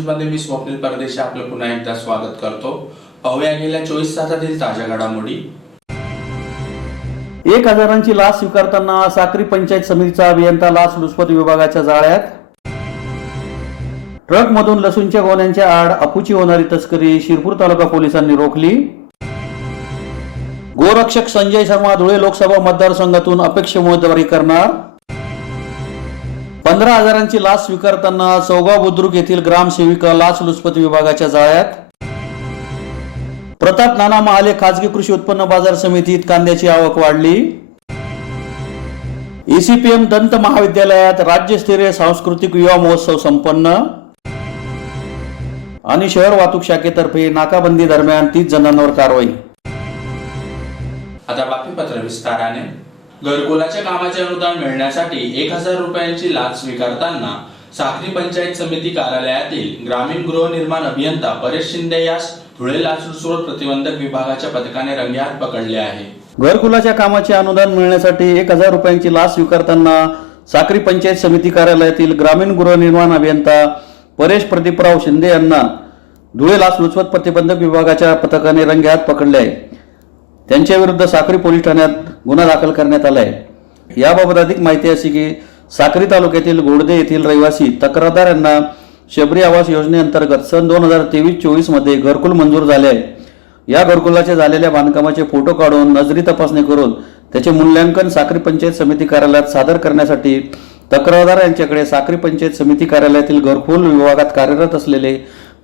News मध्ये मी स्वप्नील परदेशी आपलं पुन्हा एकदा स्वागत करतो। पाहूया गेल्या 24 तासातील ताज्या घडामोडी। 1000ची लाच स्वीकारताना साक्री पंचायत समितीचा अभियंता लाचलुचपत विभागाच्या जाळ्यात। ट्रकमधून लसूणच्या गोण्यांच्या आड अफूची होणारी तस्करी शिरपूर तालुका पोलिसांनी रोखली। गोरक्षक संजय शर्मा धुळे लोकसभा मतदारसंघातून अपेक्ष उमेदवारी करणार। 15,000ची लाच स्वीकारताना चौगाव बुद्रुक येथील ग्रामसेविका लाचलुचपत विभागाच्या जाळ्यात। प्रताप नाना महाले खाजगी कृषी उत्पन्न बाजार समितीत कांद्याची आवक वाढली। ECPM दंत महाविद्यालयात राज्यस्तरीय सांस्कृतिक युवा महोत्सव संपन्न। आणि शहर वाहतूक शाखेतर्फे नाकाबंदी दरम्यान 30 जणांवर कारवाई। आता बातमीपत्र विस्ताराने। घरकुलाच्या कामाचे अनुदान मिळण्यासाठी 1000 रुपयांची लाच स्वीकारताना साक्री पंचायत समिती कार्यालयातील ग्रामीण गृहनिर्माण अभियंता परेश शिंदे यास धुळे लाचलुचपत प्रतिबंधक विभागाच्या पथकाने रंगेहात पकडले आहे। घरकुलाच्या कामाचे अनुदान मिळण्यासाठी 1000 रुपयांची लाच स्वीकारताना साक्री पंचायत समिती कार्यालयातील ग्रामीण गृहनिर्माण अभियंता परेश प्रदीपराव शिंदे यांना धुळे लाचलुचपत प्रतिबंधक विभागाच्या पथकाने रंगेहात पकडले आहे। त्यांच्या विरुद्ध साक्री पोलीस ठाण्यात गुन्हा दाखल करण्यात आला आहे। याबाबत अधिक माहिती अशी की साक्री तालुक्यातील गोडदे येथील रहिवासी तक्रारदार यांना शबरी आवास योजनेअंतर्गत सन 2023-24 मध्ये घरकुल मंजूर झाले आहे। या घरकुलाचे झालेल्या बांधकामाचे फोटो काढून नजरी तपासणी करून त्याचे मूल्यांकन साक्री पंचायत समिती कार्यालयात सादर करण्यासाठी तक्रारदार यांच्याकडे साक्री पंचायत समिती कार्यालयातील घरकुल विभागात कार्यरत असलेले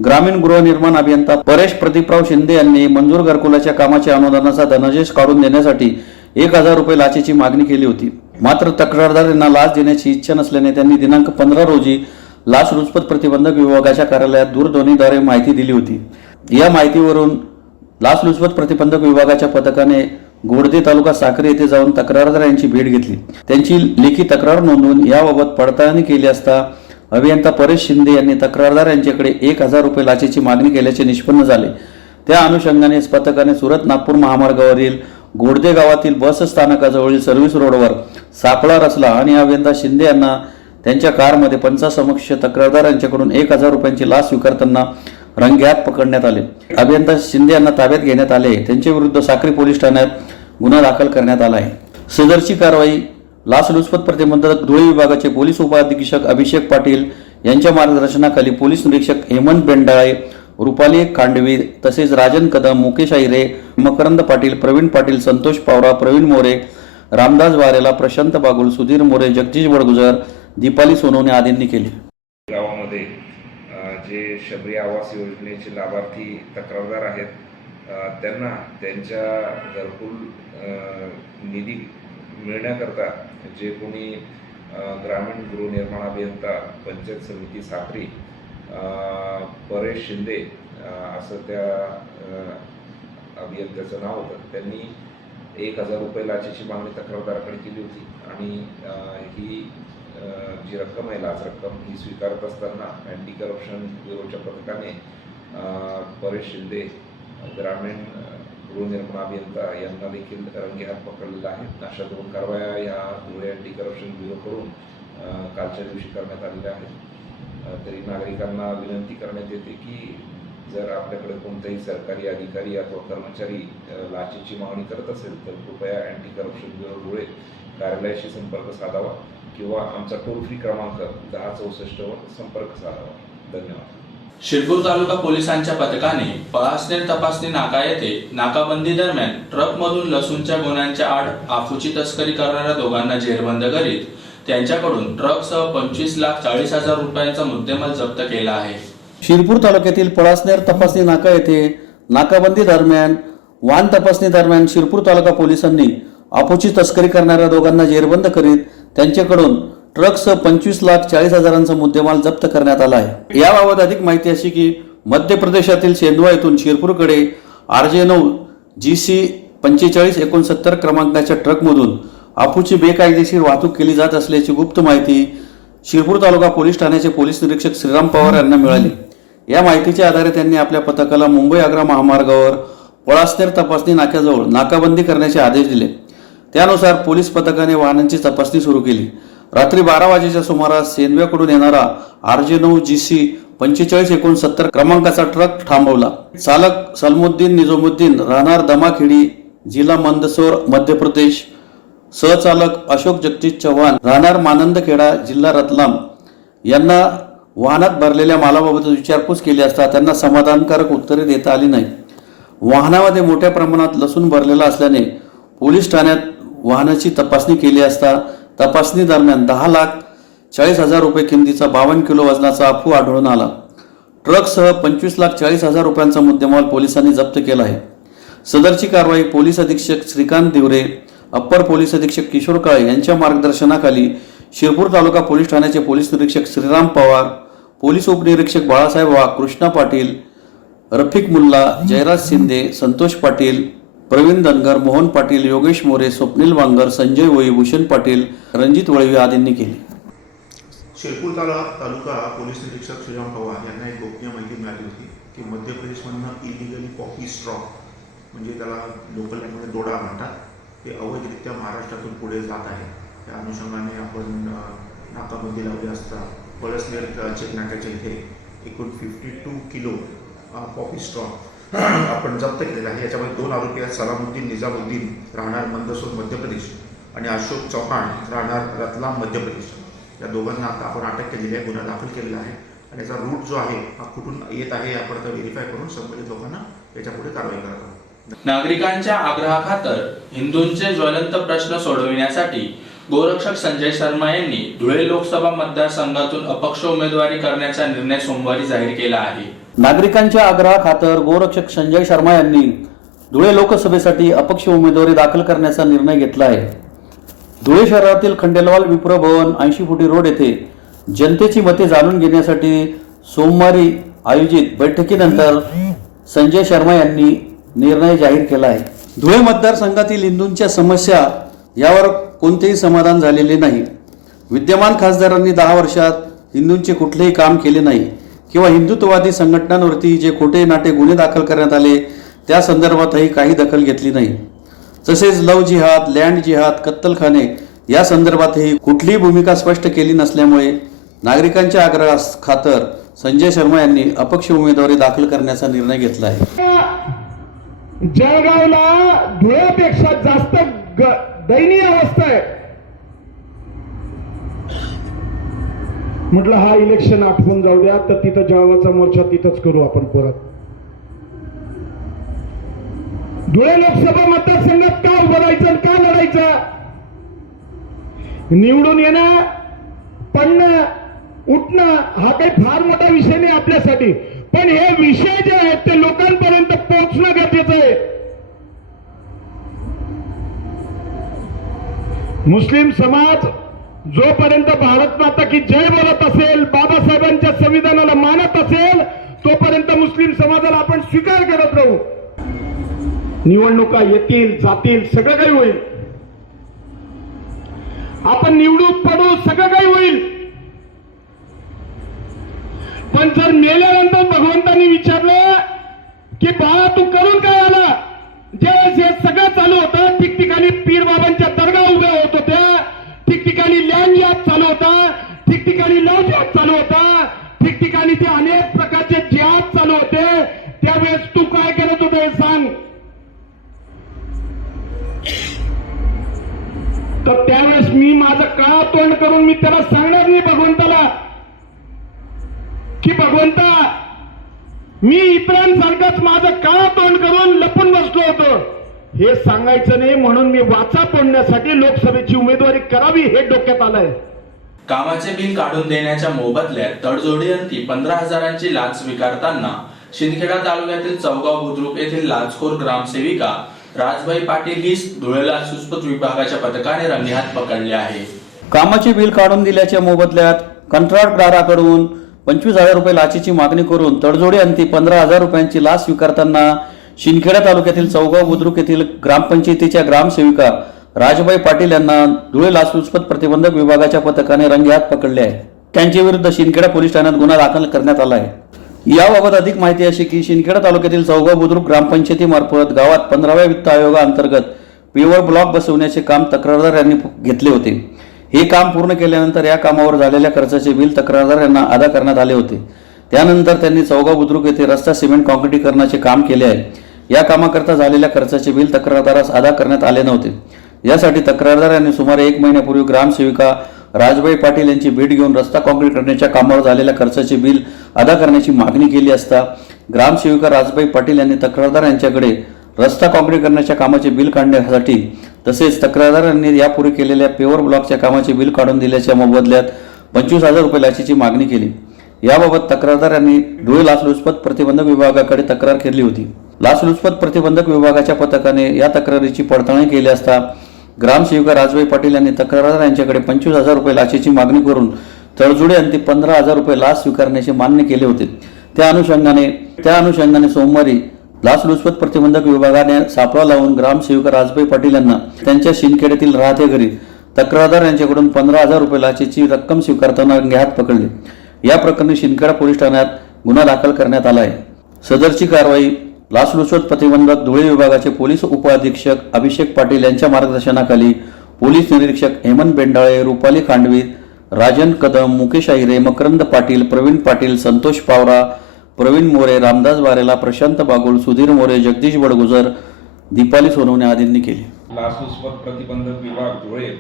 ग्रामीण गृहनिर्माण अभियंता परेश प्रदीपराव शिंदे यांनी मंजूर घरकुलाच्या कामाच्या अनुदानाचा धनादेश काढून देण्यासाठी 1000 रुपये लाचेची मागणी केली होती। मात्र तक्रारदार यांना लाच देण्याची इच्छा नसल्याने त्यांनी दिनांक 15 रोजी लाचलुचपत प्रतिबंधक विभागाच्या कार्यालयात दूरध्वनीद्वारे माहिती दिली होती। या माहितीवरून लाचलुचपत प्रतिबंधक विभागाच्या पथकाने गोडदे तालुका साक्री येथे जाऊन तक्रारदार यांची भेट घेतली। त्यांची लेखी तक्रार नोंदवून याबाबत पडताळणी केली असता अभियंता परेश शिंदे यांनी तक्रारदार यांच्याकडे 1000 रुपये लाचेची मागणी केल्याचे निष्पन्न झाले। त्या अनुषंगाने पथकाने सुरत नागपूर महामार्गावरील गोडदे गावातील बस स्थानकाजवळील सर्व्हिस रोडवर सापळा रचला आणि अभियंता शिंदे यांना त्यांच्या कारमध्ये पंचासमक्ष तक्रारदार यांच्याकडून 1000 रुपयांची लाच स्वीकारताना रंगेहात पकडण्यात आले। अभियंता शिंदे यांना ताब्यात घेण्यात आले। त्यांच्या विरुद्ध साक्री पोलीस ठाण्यात गुन्हा दाखल करण्यात आला आहे। सदरची कारवाई लाचलुचपत प्रतिबंधक धुळे विभागाचे पोलीस उपअधीक्षक अभिषेक पाटील यांच्या मार्गदर्शनाखाली पोलीस निरीक्षक हेमंत बेंडाळे, रुपाली खांडवी तसेच राजन कदम, मुकेश आहिरे, मकरंद पाटील, प्रवीण पाटील, संतोष पावरा, प्रवीण मोरे, रामदास वारेला, प्रशांत बागुल, सुधीर मोरे, जगदीश बडगुजर, दीपाली सोनवणे आदींनी केले। गावामध्ये जे शबरी आवास योजनेचे लाभार्थी तक्रारदार आहेत त्यांना त्यांच्या घरकुल निधी मिळण्याकरता जे कोणी ग्रामीण गृहनिर्माण अभियंता पंचायत समिती साक्री परेश शिंदे असं त्या अभियंत्याचं नाव होतं, त्यांनी 1000 रुपये लाचेची मागणी तक्रारदाराकडे केली होती। आणि ही जी रक्कम आहे लाच रक्कम ही स्वीकारत असताना अँटी करप्शन ब्युरोच्या पथकाने परेश शिंदे ग्रामीण गृहनिर्माण अभियंता यांना देखील रंगेहात पकडलेला आहे। अशा 2 कारवाया या धुळे अँटी करप्शन ब्युरोकडून कालच्या दिवशी करण्यात आलेल्या आहेत। तरी नागरिकांना विनंती करण्यात येते की जर आपल्याकडे कोणताही सरकारी अधिकारी अथवा कर्मचारी लाचेची मागणी करत असेल तर कृपया अँटी करप्शन ब्युरो धुळे कार्यालयाशी संपर्क साधावा किंवा आमचा टोल फ्री क्रमांक 1064 वर संपर्क साधावा। धन्यवाद। शिरपूर तालुका पोलिसांच्या पथकाने पळासनेर तपासणी नाका येथे नाकाबंदी दरम्यान ट्रकमधून लसूणच्या गोण्यांच्या आड अफूची तस्करी करणाऱ्या दोघांना जेरबंद करीत त्यांच्याकडून ट्रकसह 25,40,000 रुपयांचा मुद्देमाल जप्त केला आहे। शिरपूर तालुक्यातील पळासनेर तपासणी नाका येथे नाकाबंदी दरम्यान वाहन तपासणी दरम्यान शिरपूर तालुका पोलिसांनी अफूची तस्करी करणाऱ्या दोघांना जेरबंद करीत त्यांच्याकडून ट्रकसह 25,40,000चा मुद्देमाल जप्त करण्यात आला आहे। याबाबत अधिक माहिती अशी की मध्य प्रदेशातील सेंधवा येथून शिरपूरकडे RJ9 GC 4569 क्रमांकाच्या ट्रकमधून अफूची बेकायदेशीर वाहतूक केली जात असल्याची गुप्त माहिती शिरपूर तालुका पोलीस ठाण्याचे पोलीस निरीक्षक श्रीराम पवार यांना मिळाली। या माहितीच्या आधारे त्यांनी आपल्या पथकाला मुंबई आग्रा महामार्गावर पळासनेर तपासणी नाक्याजवळ नाकाबंदी करण्याचे आदेश दिले। त्यानुसार पोलीस पथकाने वाहनांची तपासणी सुरू केली। रात्री 12 वाजेच्या सुमारास सेंधव्याकडून येणारा RJ9 GC 4569 क्रमांकाचा ट्रक थांबवला. चालक सलमुद्दीन निजामुद्दीन राहणार दमाखेडी, जिल्हा मंदसौर, मध्य प्रदेश. सहचालक अशोक जगदीश चव्हाण राहणार मानंदखेडा, जिल्हा रतलाम यांना वाहनात भरलेल्या मालाबाबत विचारपूस केली असता त्यांना समाधानकारक उत्तरे देता आली नाही. वाहनामध्ये मोठ्या प्रमाणात लसूण भरलेला असल्याने पोलीस ठाण्यात वाहनाची तपासणी केली असता तपासणी दरम्यान 10,40,000 रुपये किमतीचा 52 किलो वजनाचा अफू आढळून आला. ट्रकसह 25,40,000 रुपयांचा मुद्देमाल पोलिसांनी जप्त केला आहे. सदरची कारवाई पोलीस अधीक्षक श्रीकांत दिवरे, अप्पर पोलीस अधीक्षक किशोर काळे यांच्या मार्गदर्शनाखाली शिरपूर तालुका पोलीस ठाण्याचे पोलीस निरीक्षक श्रीराम पवार, पोलीस उपनिरीक्षक बाळासाहेब वाघ, कृष्णा पाटील, रफिक मुल्ला, जयराज शिंदे, संतोष पाटील, प्रवीण धनगर, मोहन पाटील, योगेश मोरे, स्वप्नील वांगर, संजय वोई, भूषण पाटील, रणजित वळवी आदींनी केली. शिरपूर तालुका पोलीस निरीक्षक श्रीराम पवार यांना एक गोपनीय माहिती मिळाली होती की मध्य प्रदेशमधनं इलिगली पॉपी स्ट्रॉ म्हणजे त्याला लोकल लँग्वेजमध्ये डोडा म्हणतात, ते अवैधरित्या महाराष्ट्रातून पुढे जात आहे. त्या अनुषंगाने आपण नाकाबंदी लावली असता पळसनेर चेकनाक्याच्या इथे एकूण 52 किलो पॉपी स्ट्रॉ आपण जप्त केलेला आहे. याच्यामध्ये 2 आरोपी आहेत, सलामुद्दीन निजामुद्दीन राहणार मंदसौर, मध्य प्रदेश आणि अशोक चव्हाण राहणार रतलाम, मध्य प्रदेश. या दोघांना आता आपण अटक केलेली आहे, गुन्हा दाखल केलेला आहे आणि याचा रूट जो आहे हा कुठून येत आहे आपण आता व्हेरीफाय करून संबंधित लोकांना याच्यापुढे कारवाई करत आहोत. नागरिकांच्या आग्रहाखातर हिंदूंचे ज्वलंत प्रश्न सोडविण्यासाठी गोरक्षक संजय शर्मा यांनी धुळे लोकसभा मतदारसंघातून अपक्ष उमेदवारी करण्याचा निर्णय सोमवारी जाहीर केला आहे. नागरिकांच्या आग्रहाखातर गोरक्षक संजय शर्मा यांनी धुळे लोकसभेसाठी अपक्ष उमेदवारी दाखल करण्याचा निर्णय घेतला आहे. धुळे शहरातील खंडेलवाल विप्रो भवन 80 फुटी रोड येथे जनतेची मते जाणून घेण्यासाठी सोमवारी आयोजित बैठकीनंतर संजय शर्मा यांनी निर्णय जाहीर केला आहे. धुळे मतदारसंघातील हिंदूंच्या समस्या यावर कोणतेही समाधान झालेले नाही. विद्यमान खासदारांनी 10 वर्षात हिंदूंचे कुठलेही काम केले नाही किंवा हिंदुत्ववादी संघटनांवरती जे खोटे नाटे गुन्हे दाखल करण्यात आले त्या संदर्भातही काही दखल घेतली नाही. तसेच लव जिहाद, लँड जिहाद, कत्तलखाने या संदर्भातही कुठलीही भूमिका स्पष्ट केली नसल्यामुळे नागरिकांच्या आग्रहास खातर संजय शर्मा यांनी अपक्ष उमेदवारी दाखल करण्याचा निर्णय घेतला आहे. जळगावला धुळ्यापेक्षा जास्त दयनीय अवस्था आहे. म्हटलं हा इलेक्शन आठवून जाऊ द्या, तर तिथं जळगावचा मोर्चा तिथंच करू आपण परत. धुळे लोकसभा मतदारसंघात का उभं राहायचं, का लढायचं? निवडून येणं, पडणं, उठणं हा काही फार मोठा विषय नाही आपल्यासाठी, पण हे विषय जे आहेत ते लोकांपर्यंत पोहोचणं गरजेचं आहे. मुस्लिम समाज जोपर्यंत भारत माता की जय बोलत असेल, बाबासाहेबांच्या संविधानाला मानत असेल, तोपर्यंत मुस्लिम समाजाला आपण स्वीकार करत राहू. निवडणुका येतील, जातील, सगळं काही होईल. आपण निवडू, पडू, सगळं काही होईल. पण जर मेल्यानंतर भगवंतांनी विचारलं की बाळा तू करून काय आला, ज्यावेळेस हे सगळं चालू होतं ठिकठिकाणी पीर बाबांच्या दर्गा उभ्या होत होत्या, ठिकठिकाणी लँड जिहाद चालू होता, ठिकठिकाणी लव जिहाद चालू होता, ठिकठिकाणी ते अनेक प्रकारचे जिहाद चालू होते, त्यावेळेस तू काय करत होता हे सांग. तर त्यावेळेस मी माझं काळा तोंड करून मी त्याला सांगणार नाही भगवंताला की भगवंता मी इतरांसारखंच माझं काळा तोंड करून लपून बसलो होतो, हे सांगायचं नाही. म्हणून मी वाचा तोडण्यासाठी लोकसभेची उमेदवारी करावी हे डोक्यात आलंय. कामाचे बिल काढून देण्याच्या मोबदल्यात तडजोडीअंती 15,000ची लाच स्वीकारताना शिंदखेडा तालुक्यातील चौगाव बुद्रुक येथील लाचखोर ग्रामसेविका राजबाई पाटील ही धुळे लाचलुचपत विभागाच्या पथकाने रंगेहात पकडले आहे. कामाचे बिल काढून दिल्याच्या मोबदल्यात कंत्राटदाराकडून 25,000 रुपये लाचेची मागणी करून तडजोडी अंती 15,000 रुपयांची लाच स्वीकारताना शिंदखेडा तालुक्यातील चौगाव बुद्रुक येथील ग्रामपंचायतीच्या ग्रामसेविका राजबाई पाटील यांना धुळे लाचलुचपत प्रतिबंधक विभागाच्या पथकाने रंगेहात पकडले आहे. त्यांच्या विरुद्ध शिंदखेडा पोलीस ठाण्यात गुन्हा दाखल करण्यात आला आहे. याबाबत अधिक माहिती अशी की शिंदखेडा तालुक्यातील चौगाव बुद्रुक ग्रामपंचायतीमार्फत गावात 15व्या वित्त आयोगाअंतर्गत पेवर ब्लॉक बसवण्याचे काम तक्रारदार यांनी घेतले होते. हे काम पूर्ण केल्यानंतर या कामावर झालेल्या खर्चाचे बिल तक्रारदार यांना अदा करण्यात आले होते. त्यानंतर त्यांनी चौगाव बुद्रुक येथे रस्ता सिमेंट काँक्रिटीकरणाचे काम केले आहे. या कामाकरता झालेल्या खर्चाचे बिल तक्रारदारास अदा करण्यात आले नव्हते. यासाठी तक्रारदारांनी सुमारे 1 महिन्यापूर्वी ग्रामसेविका राजबाई पाटील यांची भेट घेऊन रस्ता काँक्रीट करण्याच्या कामावर झालेल्या खर्चाचे बिल अदा करण्याची मागणी केली असता ग्रामसेविका राजबाई पाटील यांनी तक्रारदार यांच्याकडे रस्ता काँक्रीट करण्याच्या कामाचे बिल काढण्यासाठी तसेच तक्रारदारांनी यापूर्वी केलेल्या पेवर ब्लॉकच्या कामाचे बिल काढून दिल्याच्या मोबदल्यात 25,000 रुपये लाचेची मागणी केली. याबाबत तक्रारदारांनी धुळे लाचलुचपत प्रतिबंधक विभागाकडे तक्रार केली होती. लाचलुचपत प्रतिबंधक विभागाच्या पथकाने या तक्रारीची पडताळणी केली असता ग्रामसेविका राजबाई पाटील यांनी तक्रारदार यांच्याकडे 25,000 रुपये लाचेची मागणी करून तडजोडी अंती 15,000 रुपये लाच स्वीकारण्याचे मान्य केले होते. त्या अनुषंगाने सोमवारी लाचलुचपत प्रतिबंधक विभागाने सापळा लावून ग्रामसेविका राजबाई पाटील यांना त्यांच्या शिंदखेड्यातील राहते घरी तक्रारदार यांच्याकडून 15,000 रुपये लाचेची रक्कम स्वीकारताना रंगेहात पकडले. या प्रकरणी शिंदखेडा पोलीस ठाण्यात गुन्हा दाखल करण्यात आला आहे. सदरची कारवाई लाचलुचपत प्रतिबंधक धुळे विभागाचे पोलीस उपअधीक्षक अभिषेक पाटील यांच्या मार्गदर्शनाखाली पोलीस निरीक्षक हेमंत बेंडाळे, रुपाली खांडवी, राजन कदम, मुकेश अहिरे, मकरंद पाटील, प्रवीण पाटील, संतोष पावरा, प्रवीण मोरे, रामदास बारेला, प्रशांत बागुल, सुधीर मोरे, जगदीश बडगुजर, दीपाली सोनवणे आदींनी केले. लाचलुचपत प्रतिबंधक विभाग धुळे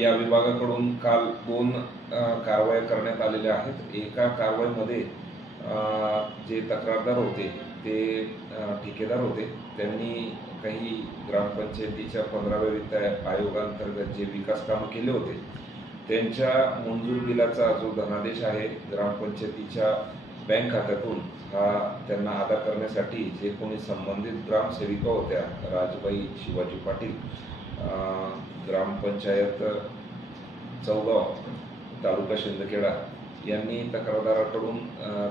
या विभागाकडून काल 2 कारवाया करण्यात आलेल्या आहेत. एका कारवाईमध्ये जे तक्रारदार होते ते ठेकेदार होते. त्यांनी काही ग्रामपंचायतीच्या 15व्या वित्त आयोगांतर्गत जे विकास कामं केले होते त्यांच्या मंजूर बिलाचा जो धनादेश आहे ग्रामपंचायतीच्या बँक खात्यातून हा त्यांना अदा करण्यासाठी जे कोणी संबंधित ग्रामसेविका होत्या राजबाई शिवाजी पाटील, ग्रामपंचायत चौगाव, तालुका शिंदखेडा यांनी तक्रारदाराकडून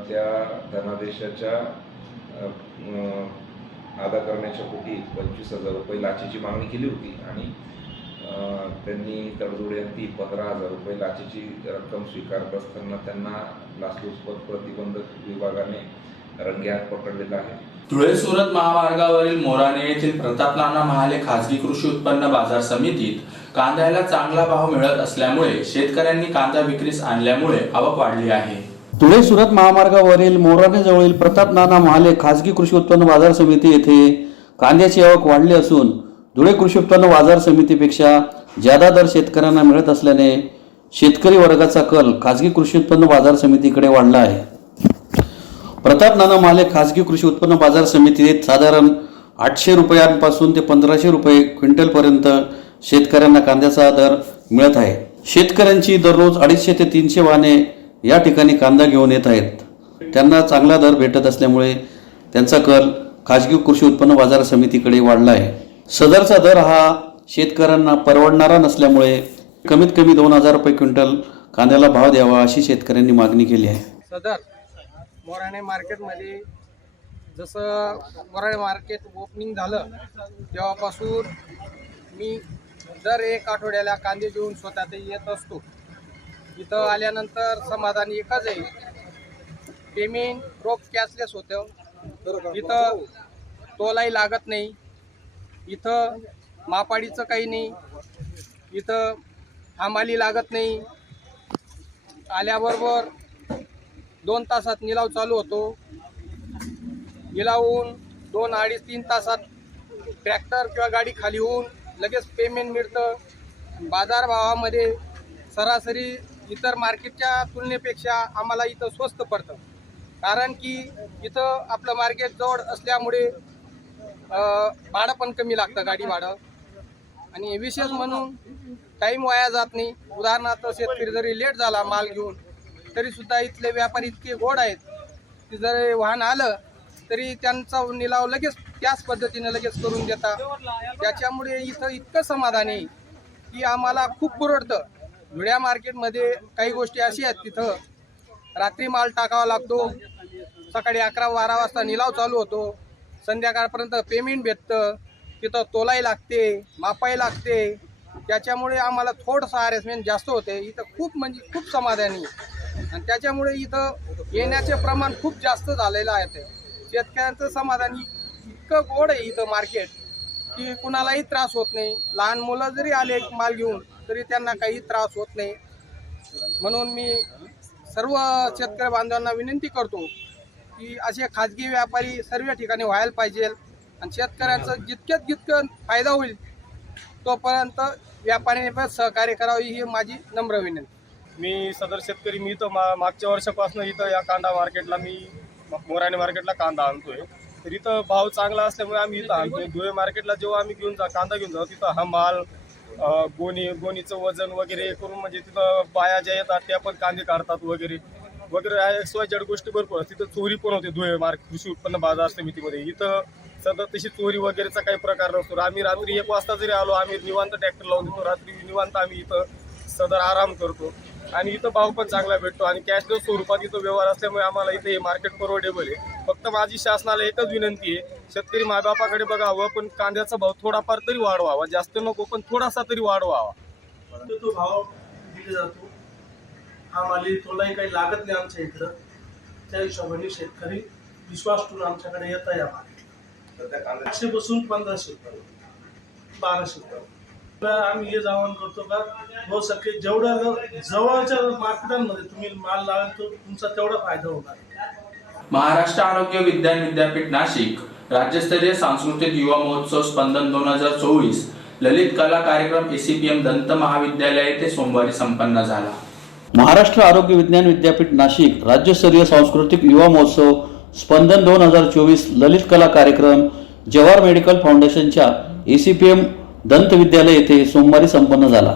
त्या धनादेशाच्या अदा करण्याच्या पोटी 25,000 रुपये लाचेची मागणी केली होती आणि त्यांनी तडजोडी 15,000 रुपये लाचेची रक्कम स्वीकारत असताना त्यांना लाचलुचपत प्रतिबंधक विभागाने रंगेहात पकडलेला आहे. धुळे सुरत महामार्गावरील मोराणे येथील प्रताप नाना महाले खासगी कृषी उत्पन्न बाजार समितीत कांद्याला चांगला भाव मिळत असल्यामुळे शेतकऱ्यांनी कांदा विक्रीस आणल्यामुळे आवक वाढली आहे. धुळे सुरत महामार्गावरील मोराणे जवळील प्रताप नाना महाले खासगी कृषी उत्पन्न बाजार समिती येथे कांद्याची आवक वाढली असून धुळे कृषी उत्पन्न बाजार समितीपेक्षा जादा दर शेतकऱ्यांना मिळत असल्याने शेतकरी वर्गाचा कल खासगी कृषी उत्पन्न बाजार समितीकडे वाढला आहे. प्रताप नाना महाले खासगी कृषी उत्पन्न बाजार समितीत साधारण 800 रुपयांपासून ते 1500 रुपये क्विंटलपर्यंत शेतकऱ्यांना कांद्याचा दर मिळत आहे. शेतकऱ्यांची दररोज 250 ते 300 वाहने या ठिकाणी कांदा घेऊन येत आहेत. त्यांना चांगला दर भेटत असल्यामुळे त्यांचा कल खासगी कृषी उत्पन्न बाजार समितीकडे वाढला आहे. सदरचा दर हा शेतकऱ्यांना परवडणारा नसल्यामुळे कमीत कमी 2,000 रुपये क्विंटल कांद्याला भाव द्यावा अशी शेतकऱ्यांनी मागणी केली आहे. सदर मोराणे मार्केटमध्ये जसं मोराणे मार्केट ओपनिंग झालं तेव्हापासून मी दर 1 आठवड्याला कांदे घेऊन स्वतः येत असतो. इथं आल्यानंतर समाधान एकच आहे, पेमेंट रोख कॅशलेस होतं. इथं तोलाही लागत नाही, इथं मापाडीचं काही नाही, इथं हमाली लागत नाही. आल्याबरोबर 2 तासात निलाव चालू होतो. निलावून 2, 2.5, 3 तासात ट्रॅक्टर किंवा गाडी खाली होऊन लगेच पेमेंट मिळतं. बाजारभावामध्ये सरासरी इतर मार्केटच्या तुलनेपेक्षा आम्हाला इथं स्वस्त पडतं, कारण की इथं आपलं मार्केट जवळ असल्यामुळे भाडं पण कमी लागतं, गाडी भाडं. आणि विशेष म्हणून टाईम वाया जात नाही. उदाहरणार्थ शेतकरी जरी लेट झाला माल घेऊन तरीसुद्धा इथले व्यापारी इतके गोड आहेत की जर वाहन आलं तरी त्यांचा निलाव लगेच त्याच पद्धतीने लगेच करून देतात. त्याच्यामुळे इथं इतकं समाधान आहे की आम्हाला खूप पुरवडतं. धुळ्या मार्केटमध्ये काही गोष्टी अशी आहेत, तिथं रात्री माल टाकावा लागतो, सकाळी 11-12 वाजता निलाव चालू होतो, संध्याकाळपर्यंत पेमेंट भेटतं. तिथं तोलाई लागते, मापाई लागते. त्याच्यामुळे आम्हाला थोडंसं हॅरेसमेंट जास्त होते. इथं खूप समाधानी आणि त्याच्यामुळे इथं येण्याचे प्रमाण खूप जास्त झालेलं आहे. शेतकऱ्यांचं समाधान इतकं गोड आहे इथं मार्केट की कुणालाही त्रास होत नाही. लहान मुलं जरी आले माल घेऊन तरी त्यांना काही त्रास होत नाही. म्हणून मी सर्व शेतकरी बांधवांना विनंती करतो की असे खाजगी व्यापारी सर्व ठिकाणी व्हायला पाहिजे आणि शेतकऱ्यांचं जितकं फायदा होईल तोपर्यंत व्यापाऱ्यांनी पण सहकार्य करावे ही माझी नम्र विनंती. मी सदर शेतकरी मी इथं मागच्या वर्षापासून इथं या कांदा मार्केटला मी मोराणे मार्केटला कांदा आणतोय. तर इथं भाव चांगला असल्यामुळे आम्ही इथं आणतोय. धुळे मार्केटला जेव्हा आम्ही कांदा घेऊन जाऊ तिथं हा माल गोणीचं वजन वगैरे करून म्हणजे तिथं बाया ज्या येतात त्या पण कांदे काढतात वगैरे XYZ गोष्टी भरपूर तिथं चोरी पण होते. धुळे कृषी उत्पन्न बाजार समितीमध्ये इथं सध्या तशी चोरी वगैरेचा काही प्रकार नसतो. आम्ही रात्री 1 वाजता जरी आलो आम्ही निवांत ट्रॅक्टर लावून देतो. रात्री निवांत आम्ही इथं सदर आराम करतो आणि इथं भाव पण चांगला भेटतो आणि कॅशलेस स्वरूपात इथं व्यवहार असल्यामुळे आम्हाला इथे हे मार्केट परवडेबल आहे. फक्त माझी शासनाला एकच विनंती आहे, शेतकरी मायबापाकडे बघावं पण कांद्याचा भाव थोडाफार तरी वाढवावा. जास्त नको पण थोडासा तरी वाढवावा. तो भाव दिला जातो. आम्हाला थोडाही काही लागत नाही आमच्या इकडं. त्या हिशोबाने शेतकरी विश्वास ठेवून आमच्याकडे येत आहे. आम्हाला 800 पासून 1500 1200 आम्ही हे आवाहन करतो का हो सगळे जेवढ्या जवळच्या मार्केटांमध्ये तुम्ही माल लावाल तो तुमचा तेवढा फायदा होणार. महाराष्ट्र आरोग्य विज्ञान विद्यापीठ नाशिक राज्यस्तरीय सांस्कृतिक युवा महोत्सव स्पंदन 2024 ललित कला कार्यक्रम ACPM दंत महाविद्यालय येथे सोमवारी संपन्न झाला. महाराष्ट्र आरोग्य विज्ञान विद्यापीठ नाशिक राज्यस्तरीय सांस्कृतिक युवा महोत्सव स्पंदन 2024 ललित कला कार्यक्रम जवाहर मेडिकल फाउंडेशनच्या ACPM दंत विद्यालय येथे सोमवारी संपन्न झाला.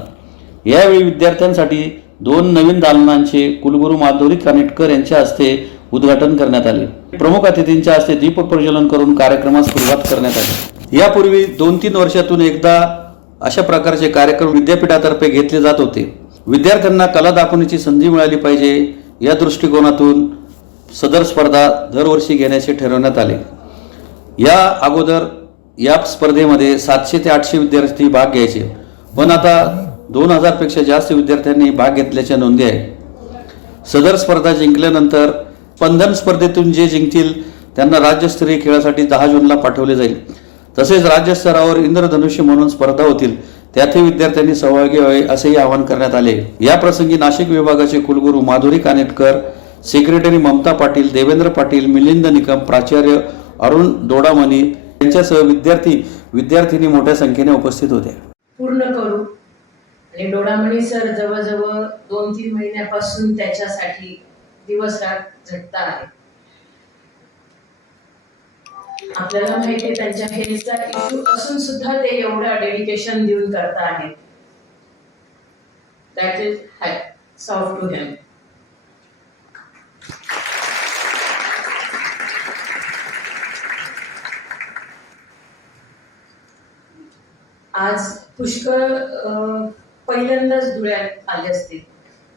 यावेळी विद्यार्थ्यांसाठी 2 नवीन दालनांचे कुलगुरू माधुरी कानेटकर यांच्या हस्ते उद्घाटन करण्यात आले. प्रमुख अतिथींच्या हस्ते दीप प्रज्वलन करून कार्यक्रमास सुरुवात करण्यात आली. यापूर्वी 2-3 वर्षातून एकदा अशा प्रकारचे कार्यक्रम विद्यापीठातर्फे घेतले जात होते. विद्यार्थ्यांना कला दाखवण्याची संधी मिळाली पाहिजे या दृष्टिकोनातून सदर स्पर्धा दरवर्षी घेण्याचे ठरवण्यात आले. या अगोदर या स्पर्धेमध्ये 700 ते 800 विद्यार्थी भाग घ्यायचे, पण आता 2000 पेक्षा जास्त विद्यार्थ्यांनी भाग घेतल्याच्या नोंदी आहे. सदर स्पर्धा जिंकल्यानंतर स्पंदन स्पर्धेतून जे जिंकतील त्यांना राज्यस्तरीय खेळासाठी 10 जूनला पाठवले जाईल. तसेच राज्यस्तरावर इंद्रधनुष्य म्हणून स्पर्धा होतील, त्यातही विद्यार्थ्यांनी सहभागी व्हावे असेही आवाहन करण्यात आले. या प्रसंगी नाशिक विभागाचे कुलगुरू माधुरी कानेटकर, सेक्रेटरी ममता पाटील, देवेंद्र पाटील, मिलिंद निकम, प्राचार्य अरुण दोडामणी यांच्यासह विद्यार्थिनी मोठ्या संख्येने उपस्थित होत्या. पूर्ण करू आणि दोडामणी सर जवळजवळ 2-3 महिन्यापासून त्याच्यासाठी दिवस रात झटता आहे. आपल्याला माहिती आहे त्यांच्या हेल्थचा इश्यू असून सुद्धा ते एवढं डेडिकेशन देऊन करत आहेत. That is hats off to him. आज पुष्कळ पहिल्यांदाच धुळ्यात आले असतील.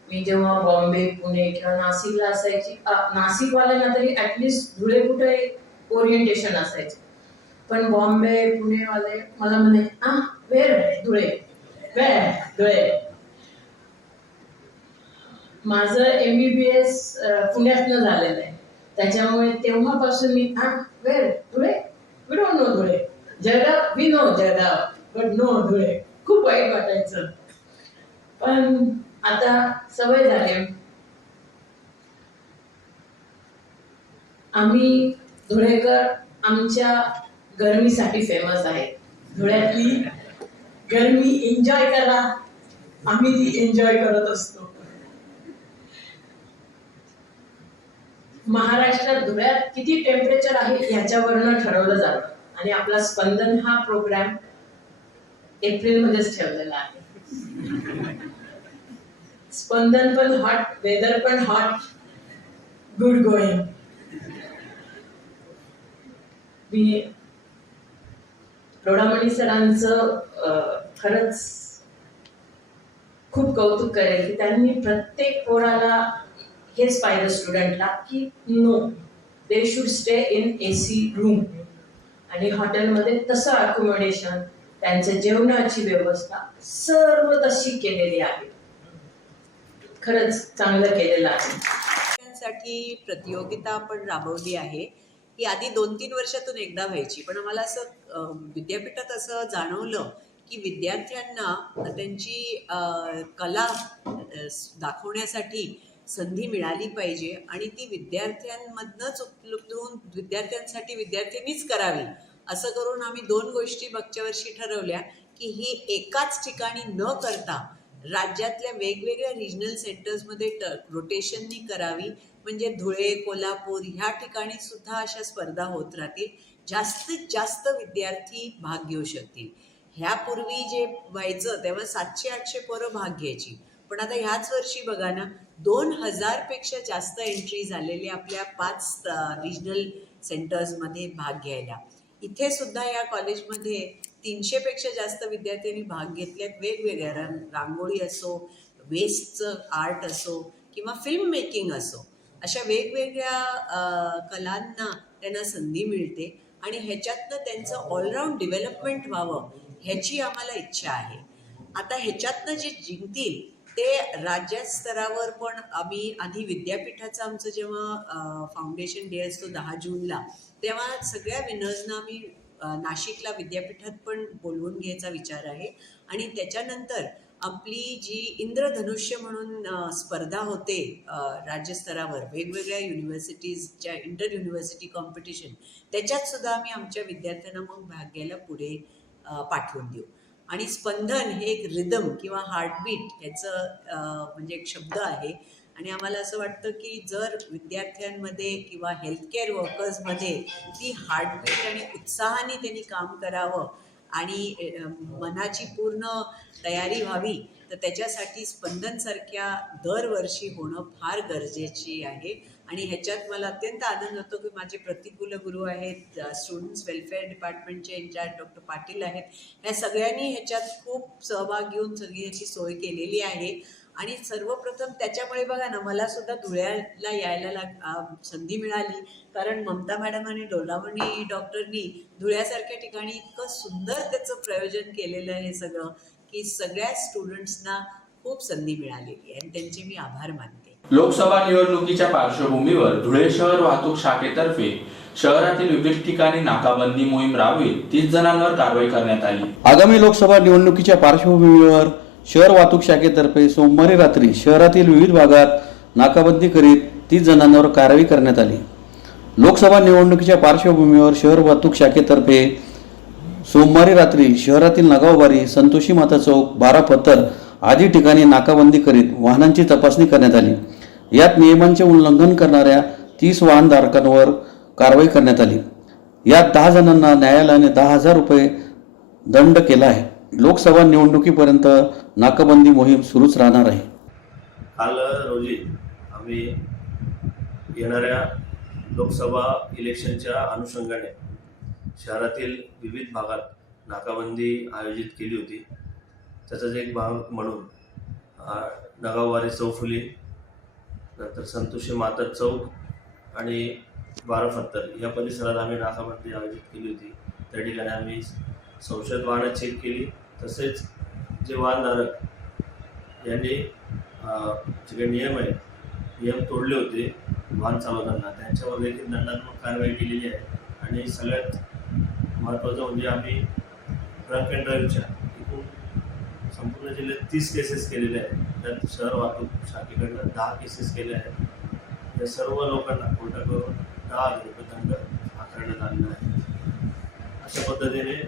मी जेव्हा बॉम्बे, पुणे किंवा नाशिकला असायची, नाशिकवाल्यांना तरी ऍटलिस्ट धुळे कुठे ओरिएंटेशन असायचे, पण बॉम्बे पुणेवाले मला म्हणे वेर धुळे, वेर धुळे. माझं MBBS पुण्यातनं झालेलं आहे, त्याच्यामुळे तेव्हापासून मी where Dhule, we don't know Dhule. Jalgaon, we know Jalgaon but no Dhule. खूप वाईट वाटायचं, पण आता सवय झाली. आम्ही धुळेकर आमच्या गरमीसाठी फेमस आहे. धुळ्यातली गरमी एन्जॉय करा, आम्ही ती एन्जॉय करत असतो. महाराष्ट्रात धुळ्यात किती टेम्परेचर आहे ह्याच्यावरनं ठरवलं जातं आणि आपला स्पंदन हा प्रोग्राम एप्रिलमध्येच ठेवलेला आहे. स्पंदन पण हॉट, वेदर पण हॉट, गुड गोईंग. मी दोडामणी सरांचं खरंच खूप कौतुक करेल की त्यांनी प्रत्येक पोराला हेच पाहिलं स्टुडंटला की no, they should stay in AC room आणि हॉटेलमध्ये तसं अकोमोडेशन, त्यांच्या जेवणाची व्यवस्था सर्व तशी केलेली आहे. खरंच चांगलं केलेलं आहे. साठी प्रतियोगिता आपण राबवली आहे. ही आधी 2-3 वर्षातून एकदा व्हायची, पण आम्हाला असं विद्यापीठात असं जाणवलं की विद्यार्थ्यांना त्यांची कला दाखवण्यासाठी संधी मिळाली पाहिजे आणि ती विद्यार्थ्यांमधनंच उपलब्ध होऊन विद्यार्थ्यांसाठी विद्यार्थ्यांनीच करावी, असं करून आम्ही 2 गोष्टी मागच्या वर्षी ठरवल्या की ही एकाच ठिकाणी न करता राज्यातल्या वेगवेगळ्या रिजनल सेंटर्समध्ये रोटेशननी करावी, म्हणजे धुळे, कोल्हापूर ह्या ठिकाणी सुद्धा अशा स्पर्धा होत राहतील, जास्तीत जास्त विद्यार्थी भाग घेऊ शकतील. ह्यापूर्वी जे व्हायचं तेव्हा 700-800 पोरं भाग घ्यायची, पण आता ह्याच वर्षी बघा ना 2000पेक्षा जास्त एंट्री झालेली आपल्या 5 रिजनल सेंटर्समध्ये भाग घ्यायला. इथे सुद्धा या कॉलेजमध्ये 300पेक्षा जास्त विद्यार्थ्यांनी भाग घेतल्यात. वेगवेगळ्या रांगोळी असो, वेस्टचं आर्ट असो किंवा फिल्म मेकिंग असो, अशा वेगवेगळ्या कलांना त्यांना संधी मिळते आणि ह्याच्यातनं त्यांचं ऑलराऊंड डेव्हलपमेंट व्हावं ह्याची आम्हाला इच्छा आहे. आता ह्याच्यातनं जे जिंकतील ते राज्यस्तरावर पण आम्ही आधी विद्यापीठाचं आमचं जेव्हा फाउंडेशन डे असतो 10 जूनला, तेव्हा सगळ्या विनर्सना आम्ही नाशिकला विद्यापीठात पण बोलवून घ्यायचा विचार आहे. आणि त्याच्यानंतर आपली जी इंद्रधनुष्य म्हणून स्पर्धा होते राज्यस्तरावर वेगवेगळ्या युनिव्हर्सिटीजच्या इंटर युनिव्हर्सिटी कॉम्पिटिशन, त्याच्यात सुद्धा आम्ही आमच्या विद्यार्थ्यांना मग भाग घ्यायला पुढे पाठवून देऊ. आणि स्पंदन हे एक रिदम किंवा हार्टबीट ह्याचं म्हणजे एक शब्द आहे आणि आम्हाला असं वाटतं की जर विद्यार्थ्यांमध्ये किंवा हेल्थकेअर वर्कर्समध्ये ती हार्टबीट आणि उत्साहाने त्यांनी काम करावं आणि मनाची पूर्ण तयारी व्हावी, तर त्याच्यासाठी स्पंदनसारख्या दरवर्षी होणं फार गरजेची आहे. आणि ह्याच्यात मला अत्यंत आनंद होतो की माझे प्रतिकुलगुरू आहेत, स्टुडंट्स वेलफेअर डिपार्टमेंटचे इंचार्ज डॉक्टर पाटील आहेत, ह्या सगळ्यांनी ह्याच्यात खूप सहभाग घेऊन सगळी ह्याची सोय केलेली आहे. आणि सर्वप्रथम त्याच्यामुळे बघा ना मला सुद्धा धुळ्याला यायला संधी मिळाली, कारण ममता मॅडम आणि डोलावणी डॉक्टरनी धुळ्यासारख्या ठिकाणी इतकं सुंदर त्याचं प्रयोजन केलेलं आहे सगळं की सगळ्या स्टुडंट्सना खूप संधी मिळालेली आहे आणि त्यांचे मी आभार मानते. लोकसभा निवडणुकीच्या पार्श्वभूमीवर धुळे शहर वाहतूक शाखेतर्फे शहरातील विविध ठिकाणी नाकाबंदी मोहीम राबवित 30 जणांवर कारवाई करण्यात आली. आगामी लोकसभा निवडणुकीच्या पार्श्वभूमीवर शहर वाहतूक शाखेतर्फे सोमवारी रात्री शहरातील विविध भागात नाकाबंदी करीत 30 जणांवर कारवाई करण्यात आली. लोकसभा निवडणुकीच्या पार्श्वभूमीवर शहर वाहतूक शाखेतर्फे सोमवारी रात्री शहरातील नगावबारी, संतोषी माता चौक, 12 पत्तर आदी ठिकाणी नाकाबंदी करीत वाहनांची तपासणी करण्यात आली. यात नियमांचे उल्लंघन करणाऱ्या 30 वाहनधारकांवर कारवाई करण्यात आली. यात 10 जणांना न्यायालयाने 10,000 रुपये दंड केला आहे. लोकसभा निवडणुकीपर्यंत नाकाबंदी मोहीम सुरूच राहणार आहे. काल रोजी आम्ही येणाऱ्या लोकसभा इलेक्शनच्या अनुषंगाने शहरातील विविध भागात नाकाबंदी आयोजित केली होती. त्याचाच एक भाग म्हणून नगाववारी चौफुली, नंतर संतोषी माता चौक आणि 12 पत्तर या परिसरात आम्ही नाकाबंदी आयोजित केली होती. त्या ठिकाणी आम्ही संशयित वाहनं चेक केली, तसेच जे वाहनधारक यांनी जे काही नियम तोडले होते वाहन चालवताना त्यांच्यावर देखील दंडात्मक कारवाई केलेली आहे. आणि सगळ्यात महत्त्वाचं म्हणजे आम्ही ड्रंक अँड ड्राईव्हच्या एकूण संपूर्ण जिल्ह्यात 30 केसेस केलेल्या आहेत. त्यात शहर वाहतूक शाखेकडनं 10 केसेस केल्या आहेत. या सर्व लोकांना कोर्टाकडून 10,000 रुपये दंड आकारण्यात आलेला आहे. अशा पद्धतीने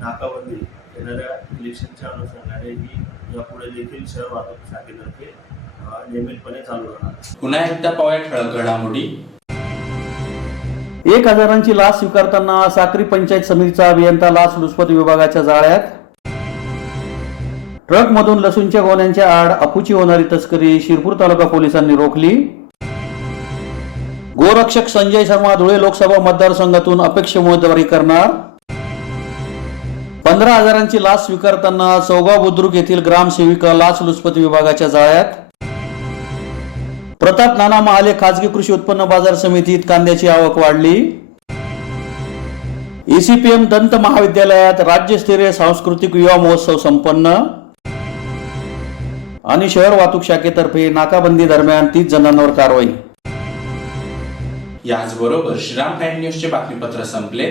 नाकाबंदी येणाऱ्या इलेक्शनच्या अनुषंगाने ही यापुढे देखील शहर वाहतूक शाखेतर्फे नियमितपणे चालू राहणार. पुन्हा एकदा पाहूया ठळक घडामोडी. 1,000ची लाच स्वीकारताना साक्री पंचायत समितीचा अभियंता लाचलुचपत विभागाच्या जाळ्यात. ट्रकमधून लसूणच्या गोण्यांच्या आड अफूची होणारी तस्करी शिरपूर तालुका पोलिसांनी रोखली. गोरक्षक संजय शर्मा धुळे लोकसभा मतदारसंघातून अपक्ष उमेदवारी करणार. 15,000ची लाच स्वीकारताना चौगाव बुद्रुक येथील ग्रामसेविका लाचलुचपत विभागाच्या जाळ्यात. प्रताप नाना महाले खाजगी कृषी उत्पन्न बाजार समितीत कांद्याची आवक वाढली. ECPM दंत महाविद्यालयात राज्यस्तरीय सांस्कृतिक युवा महोत्सव संपन्न. आणि शहर वाहतूक शाखेतर्फे नाकाबंदी दरम्यान 30 जणांवर कारवाई. याचबरोबर श्रीराम टाइम न्यूजचे बातमीपत्र संपले.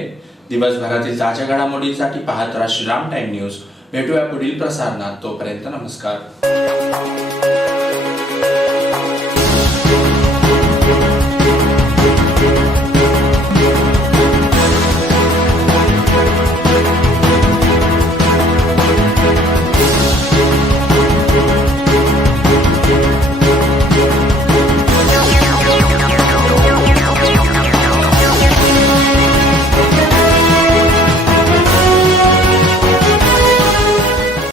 दिवसभरातील ताज्या घडामोडींसाठी पाहत राहा श्रीराम टाइम न्यूज. भेटूया पुढील प्रसारणात. तोपर्यंत नमस्कार.